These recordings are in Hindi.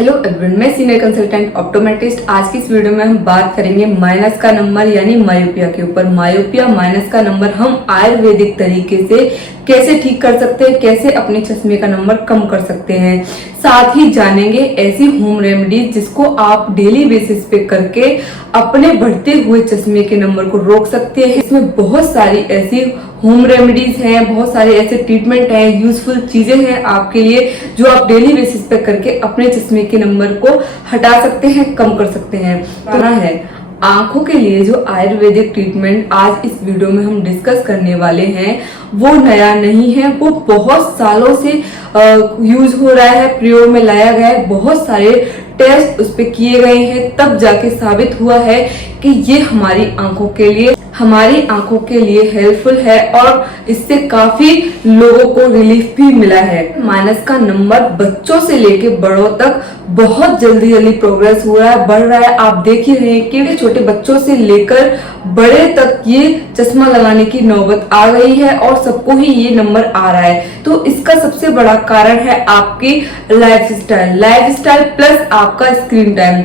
हेलो एवरीवन, मैं सीनियर कंसल्टेंट ऑप्टोमेट्रिस्ट। आज की इस वीडियो में हम बात करेंगे माइनस का नंबर यानी मायोपिया के ऊपर। मायोपिया माइनस का नंबर हम आयुर्वेदिक तरीके से कैसे ठीक कर सकते हैं, कैसे अपने चश्मे का नंबर कम कर सकते हैं। साथ ही जानेंगे ऐसी होम रेमेडीज जिसको आप डेली बेसिस पे करके अपने बढ़ते हुए चश्मे के नंबर को रोक सकते हैं। इसमें बहुत सारी ऐसी होम रेमेडीज हैं, बहुत सारे ऐसे ट्रीटमेंट हैं, यूजफुल चीजें हैं आपके लिए जो आप डेली बेसिस पे करके अपने चश्मे के नंबर को हटा सकते हैं, कम कर सकते हैं। तो है आंखों के लिए जो आयुर्वेदिक ट्रीटमेंट आज इस वीडियो में हम डिस्कस करने वाले हैं वो नया नहीं है, वो बहुत सालों से यूज हो रहा है, प्रयोग में लाया गया है। बहुत सारे टेस्ट उस पे किए गए हैं, तब जाके साबित हुआ है कि ये हमारी आंखों के लिए हेल्पफुल है और इससे काफी लोगों को रिलीफ भी मिला है। माइनस का नंबर बच्चों से लेके बड़ों तक बहुत जल्दी प्रोग्रेस हो रहा है, बढ़ रहा है। आप देख ही रहे हैं कि छोटे बच्चों से लेकर बड़े तक ये चश्मा लगाने की नौबत आ गई है और सबको ही ये नंबर आ रहा है। तो इसका सबसे बड़ा कारण है आपकी लाइफस्टाइल प्लस आपका स्क्रीन टाइम।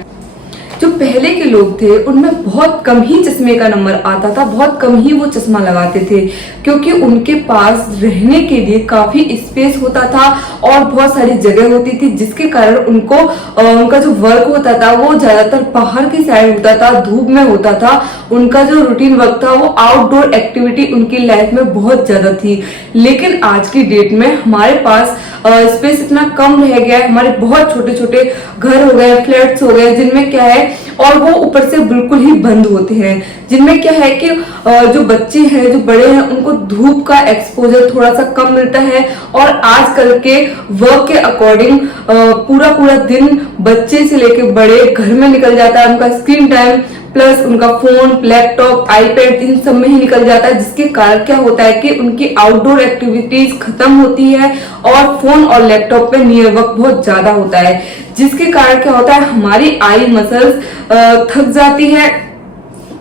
जो पहले के लोग थे उनमें बहुत कम ही चश्मे का नंबर आता था, बहुत कम ही वो चश्मा लगाते थे क्योंकि उनके पास रहने के लिए काफी स्पेस होता था और बहुत सारी जगह होती थी, जिसके कारण उनको उनका जो वर्क होता था वो ज्यादातर बाहर की साइड होता था, धूप में होता था। उनका जो रूटीन वर्क था वो आउटडोर एक्टिविटी उनकी लाइफ में बहुत ज्यादा थी। लेकिन आज की डेट में हमारे पास स्पेस इतना कम रह गया है, हमारे बहुत छोटे छोटे घर हो गए, फ्लैट्स हो गए, जिनमें क्या है और वो ऊपर से बिल्कुल ही बंद होते हैं, जिनमें क्या है कि जो बच्चे हैं, जो बड़े हैं, उनको धूप का एक्सपोजर थोड़ा सा कम मिलता है। और आजकल के वर्क के अकॉर्डिंग पूरा दिन बच्चे से लेके बड़े घर में निकल जाता है, उनका स्क्रीन टाइम प्लस उनका फोन, लैपटॉप, आईपैड इन सब में ही निकल जाता है, जिसके कारण क्या होता है कि उनकी आउटडोर एक्टिविटीज खत्म होती है और फोन और लैपटॉप पे नियर वर्क बहुत ज्यादा होता है, जिसके कारण क्या होता है हमारी आई मसल्स थक जाती है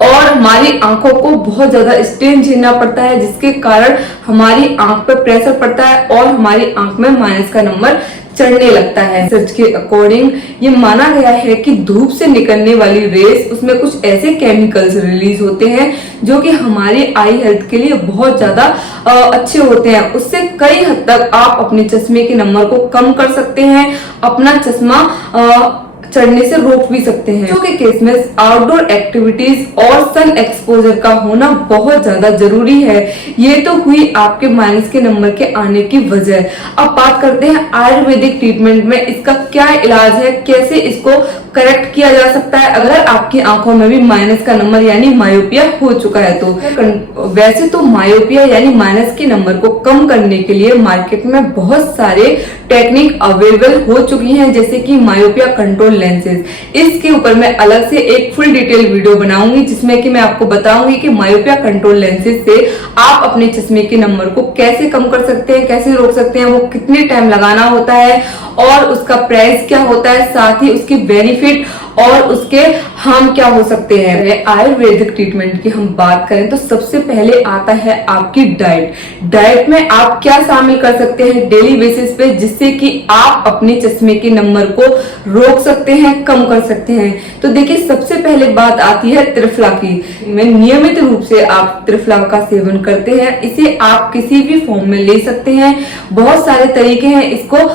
और हमारी आंखों को बहुत ज्यादा स्ट्रेन झेलना पड़ता है, जिसके कारण हमारी आंख पे प्रेशर पड़ता है और हमारी आंख में माइनस का नंबर चढ़ने लगता है। रिसर्च के अकॉर्डिंग ये माना गया है कि धूप से निकलने वाली रेस, उसमें कुछ ऐसे केमिकल्स रिलीज होते हैं जो कि हमारी आई हेल्थ के लिए बहुत ज्यादा अच्छे होते हैं। उससे कई हद तक आप अपने चश्मे के नंबर को कम कर सकते हैं, अपना चश्मा चढ़ने से रोक भी सकते हैं। बच्चों के केस में आउटडोर एक्टिविटीज और सन एक्सपोजर का होना बहुत ज्यादा जरूरी है। ये तो हुई आपके माइनस के नंबर के आने की वजह। अब बात करते हैं आयुर्वेदिक ट्रीटमेंट में इसका क्या इलाज है, कैसे इसको करेक्ट किया जा सकता है अगर आपकी आंखों में भी माइनस का नंबर यानी मायोपिया हो चुका है। तो वैसे तो मायोपिया यानी माइनस के नंबर को कम करने के लिए मार्केट में बहुत सारे टेक्निक अवेलेबल हो चुकी हैं, जैसे कि मायोपिया कंट्रोल लेंसेज। इसके ऊपर मैं अलग से एक फुल डिटेल वीडियो बनाऊंगी जिसमें कि मैं आपको बताऊंगी कि मायोपिया कंट्रोल लेंसेज से आप अपने चश्मे के नंबर को कैसे कम कर सकते हैं, कैसे रोक सकते हैं, वो कितने टाइम लगाना होता है और उसका प्राइस क्या होता है, साथ ही उसकी बेनिफिट और उसके हार्म क्या हो सकते हैं। आयुर्वेदिक ट्रीटमेंट की हम बात करें तो सबसे पहले आता है आपकी डाइट में आप क्या शामिल कर सकते हैं डेली बेसिस पे, जिससे कि आप अपने चश्मे के नंबर को रोक सकते हैं, कम कर सकते हैं। तो देखिए सबसे पहले बात आती है त्रिफला की। में नियमित रूप से आप त्रिफला का सेवन करते हैं, इसे आप किसी भी फॉर्म में ले सकते हैं। बहुत सारे तरीके हैं इसको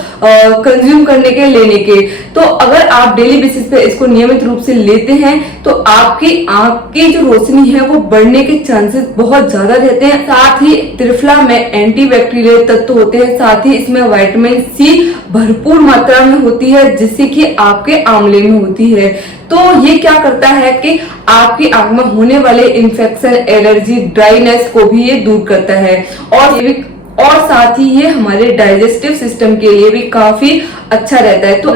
कंज्यूम करने के, लेने के। तो अगर आप डेली बेसिस पे इसको नियमित रूप से लेते हैं तो आपकी आंख की जो रोशनी है वो बढ़ने के चांसेस बहुत ज्यादा रहते हैं। साथ ही त्रिफला में एंटीबैक्टीरियल तत्व होते हैं, साथ ही इसमें विटामिन सी भरपूर मात्रा में होती है, जिससे कि आपके आंवले में होती है। तो ये क्या करता है कि आपकी आंख में होने वाले इन्फेक्शन, एलर्जी, ड्राइनेस को भी ये दूर करता है और साथ ही ये हमारे डाइजेस्टिव सिस्टम के लिए भी काफी अच्छा रहता है। तो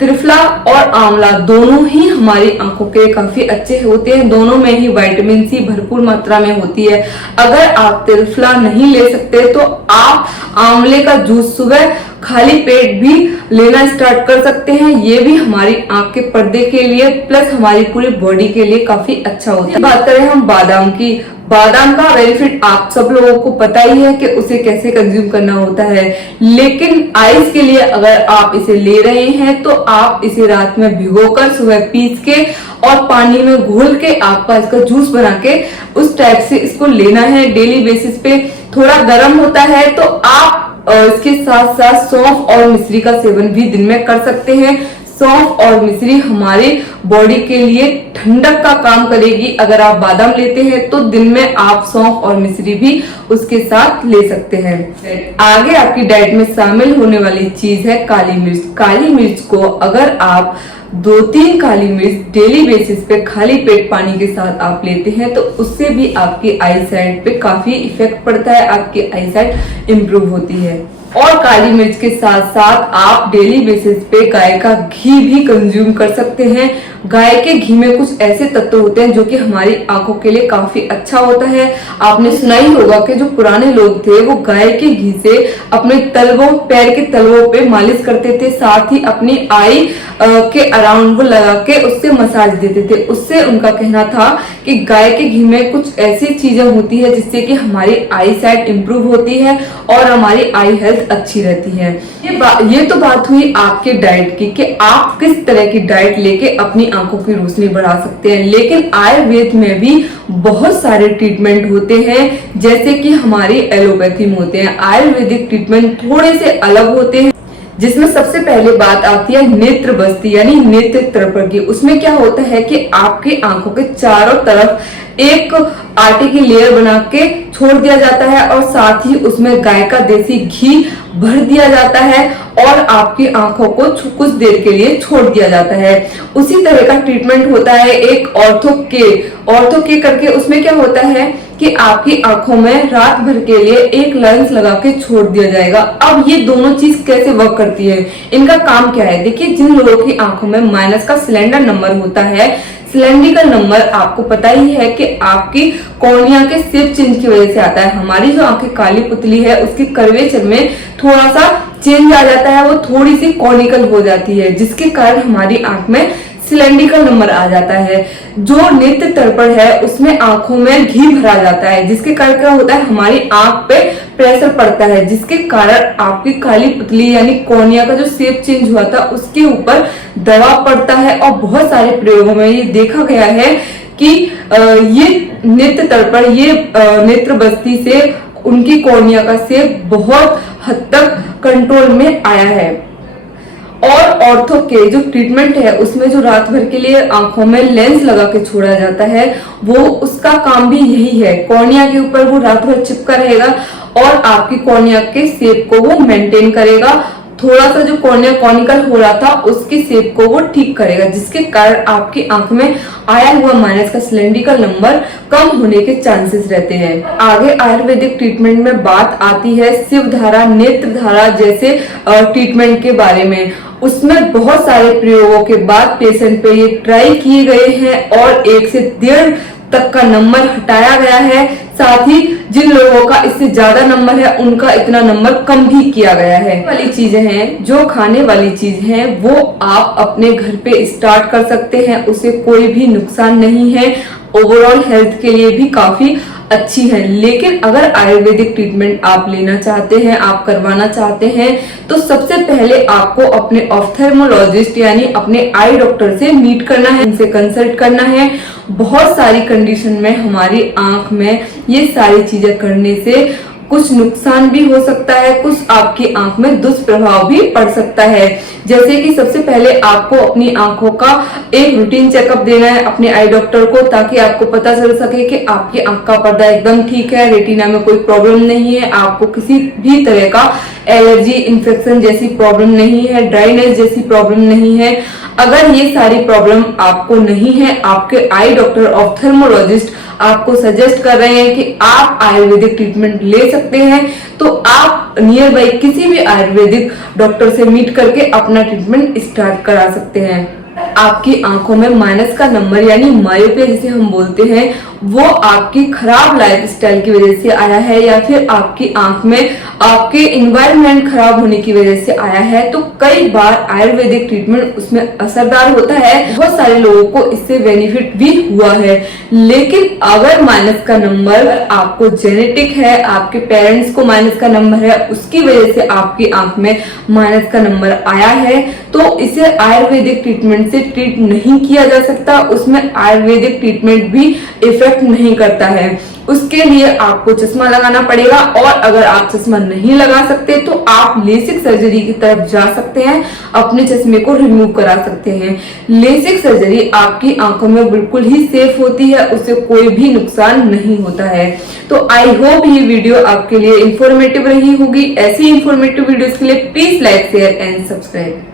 त्रिफला और आंवला दोनों ही हमारी आंखों के काफी अच्छे होते हैं, दोनों में ही विटामिन सी भरपूर मात्रा में होती है। अगर आप त्रिफला नहीं ले सकते तो आप आंवले का जूस सुबह खाली पेट भी लेना स्टार्ट कर सकते हैं। ये भी हमारी आंख के पर्दे के लिए प्लस हमारी पूरी बॉडी के लिए काफी अच्छा होता है। बात करें हम बादाम की, बादाम का बेनिफिट आप सब लोगों को पता ही है कि उसे कैसे कंज्यूम करना होता है, लेकिन आइज के लिए अगर आप इसे ले रहे हैं तो आप इसे रात में भिगोकर सुबह पीस के और पानी में घोल के आपका इसका जूस बना के उस टाइप से इसको लेना है डेली बेसिस पे। थोड़ा गर्म होता है तो आप इसके साथ साथ सौंफ और मिश्री का सेवन भी दिन में कर सकते हैं। सौंफ और मिश्री हमारे बॉडी के लिए ठंडक का काम करेगी। अगर आप बादाम लेते हैं तो दिन में आप सौंफ और मिश्री भी उसके साथ ले सकते हैं। आगे आपकी डाइट में शामिल होने वाली चीज है काली मिर्च। काली मिर्च को अगर आप 2-3 काली मिर्च डेली बेसिस पे खाली पेट पानी के साथ आप लेते हैं तो उससे भी आपकी आई साइट पे काफी इफेक्ट पड़ता है, आपकी आई साइट इम्प्रूव होती है। और काली मिर्च के साथ साथ आप डेली बेसिस पे गाय का घी भी कंज्यूम कर सकते हैं। गाय के घी में कुछ ऐसे तत्व होते हैं जो कि हमारी आंखों के लिए काफी अच्छा होता है। आपने सुना ही होगा कि जो पुराने लोग थे वो गाय के घी से अपने तलवों, पैर के तलवों पे मालिश करते थे, साथ ही अपनी आई के अराउंड वो लगा के उससे मसाज देते थे। उससे उनका कहना था कि गाय के घी में कुछ ऐसी चीजें होती है जिससे कि हमारी आई साइट इंप्रूव होती है और हमारी आई हेल्थ अच्छी रहती है। ये तो बात हुई आपके डाइट की कि आप किस तरह की डाइट लेके अपनी आंखों की रोशनी बढ़ा सकते हैं। लेकिन आयुर्वेद में भी बहुत सारे ट्रीटमेंट होते हैं जैसे कि हमारी एलोपैथी में होते हैं। आयुर्वेदिक ट्रीटमेंट थोड़े से अलग होते हैं, जिसमें सबसे पहले बात आती है नेत्र बस्ती यानी नेत्र तर्पण की। उसमें क्या होता है कि आपकी आंखों के चारों तरफ एक आटे की लेयर बना के छोड़ दिया जाता है और साथ ही उसमें गाय का देसी घी भर दिया जाता है और आपकी आंखों को कुछ देर के लिए छोड़ दिया जाता है। उसी तरह का ट्रीटमेंट होता है एक ऑर्थो के करके। उसमें क्या होता है कि आपकी आंखों में रात भर के लिए एक लेंस लगा के छोड़ दिया जाएगा। अब ये दोनों चीज कैसे वर्क करती है, इनका काम क्या है? देखिए, जिन लोगों की आंखों में माइनस का सिलेंडर नंबर होता है, सिलेंड्रिकल नंबर आपको पता ही है कि आपकी कॉर्निया के शेप चेंज की वजह से आता है। हमारी जो आंखें काली पुतली है उसके कर्वेचर में थोड़ा सा चेंज आ जाता है, वो थोड़ी सी कॉनिकल हो जाती है, जिसके कारण हमारी आंख में सिलेंड्रिकल नंबर आ जाता है। जो नेत्र तर्पण है उसमें आंखों में घी भरा जाता है, जिसके कारण क्या होता है, हमारी आंख पे प्रेशर पड़ता है, जिसके कारण आपकी काली पुतली यानी कॉर्निया का जो शेप चेंज हुआ था उसके ऊपर दबाव पड़ता है। और बहुत सारे प्रयोगों में ये देखा गया है कि ये नेत्र तर्पण, ये नेत्र बस्ती से उनकी कॉर्निया का शेप बहुत हद तक कंट्रोल में आया है। और ऑर्थो के जो ट्रीटमेंट है उसमें जो रात भर के लिए आंखों में लेंस लगा के छोड़ा जाता है, वो उसका काम भी यही है। कॉर्निया के ऊपर वो रात भर चिपका रहेगा और आपकी कॉर्निया के शेप को वो मेंटेन करेगा। थोड़ा सा जो कॉर्निया कॉनिकल हो रहा था उसके शेप को वो ठीक करेगा, जिसके कारण आपकी आंख में आया हुआ माइनस का सिलेंड्रिकल नंबर कम होने के चांसेस रहते हैं। आगे आयुर्वेदिक ट्रीटमेंट में बात आती है शिव धारा, नेत्र धारा जैसे ट्रीटमेंट के बारे में। उसमें बहुत सारे प्रयोगों के बाद पेशेंट पे ये ट्राई किए गए हैं और 1 से 1.5 तक का नंबर हटाया गया है। साथ ही जिन लोगों का इससे ज्यादा नंबर है उनका इतना नंबर कम भी किया गया है। वाली चीजें हैं, जो खाने वाली चीज है वो आप अपने घर पे स्टार्ट कर सकते हैं, उसे कोई भी नुकसान नहीं है, ओवरऑल हेल्थ के लिए भी काफी अच्छी है। लेकिन अगर आयुर्वेदिक ट्रीटमेंट आप लेना चाहते हैं, आप करवाना चाहते हैं, तो सबसे पहले आपको अपने ऑफ्थेल्मोलॉजिस्ट यानी अपने आई डॉक्टर से मीट करना है, इनसे कंसल्ट करना है। बहुत सारी कंडीशन में हमारी आंख में ये सारी चीजें करने से कुछ नुकसान भी हो सकता है, कुछ आपकी आंख में दुष्प्रभाव भी पड़ सकता है। जैसे कि सबसे पहले आपको अपनी आंखों का एक रूटीन चेकअप देना है अपने आई डॉक्टर को, ताकि आपको पता चल सके कि आपकी आंख का पर्दा एकदम ठीक है, रेटिना में कोई प्रॉब्लम नहीं है, आपको किसी भी तरह का एलर्जी, इन्फेक्शन जैसी प्रॉब्लम नहीं है, ड्राइनेस जैसी प्रॉब्लम नहीं है। अगर ये सारी प्रॉब्लम आपको नहीं है, आपके आई डॉक्टर ऑफ्थेल्मोलॉजिस्ट आपको सजेस्ट कर रहे हैं कि आप आयुर्वेदिक ट्रीटमेंट ले सकते हैं, तो आप नियर बाई किसी भी आयुर्वेदिक डॉक्टर से मीट करके अपना ट्रीटमेंट स्टार्ट करा सकते हैं। आपकी आंखों में माइनस का नंबर यानी मायोपिया जिसे हम बोलते हैं वो आपकी खराब लाइफस्टाइल की वजह से आया है या फिर आपकी आंख में आपके इन्वायरमेंट खराब होने की वजह से आया है, तो कई बार आयुर्वेदिक ट्रीटमेंट उसमें असरदार होता है। बहुत सारे लोगों को इससे बेनिफिट भी हुआ है। लेकिन अगर माइनस का नंबर आपको जेनेटिक है, आपके पेरेंट्स को माइनस का नंबर है, उसकी वजह से आपकी आंख में माइनस का नंबर आया है, तो इसे आयुर्वेदिक ट्रीटमेंट से ट्रीट नहीं किया जा सकता। उसमें आयुर्वेदिक ट्रीटमेंट भी इफेक्ट नहीं करता है। उसके लिए आपको चश्मा लगाना पड़ेगा, और अगर आप चश्मा नहीं लगा सकते तो आप लेसिक सर्जरी की तरफ जा सकते हैं, अपने चश्मे को रिमूव करा सकते हैं। लेसिक सर्जरी आपकी आंखों में बिल्कुल ही सेफ होती है, उससे कोई भी नुकसान नहीं होता है। तो आई होप ये वीडियो आपके लिए इंफॉर्मेटिव रही होगी। ऐसी इंफॉर्मेटिव वीडियोस के लिए please like, share and subscribe.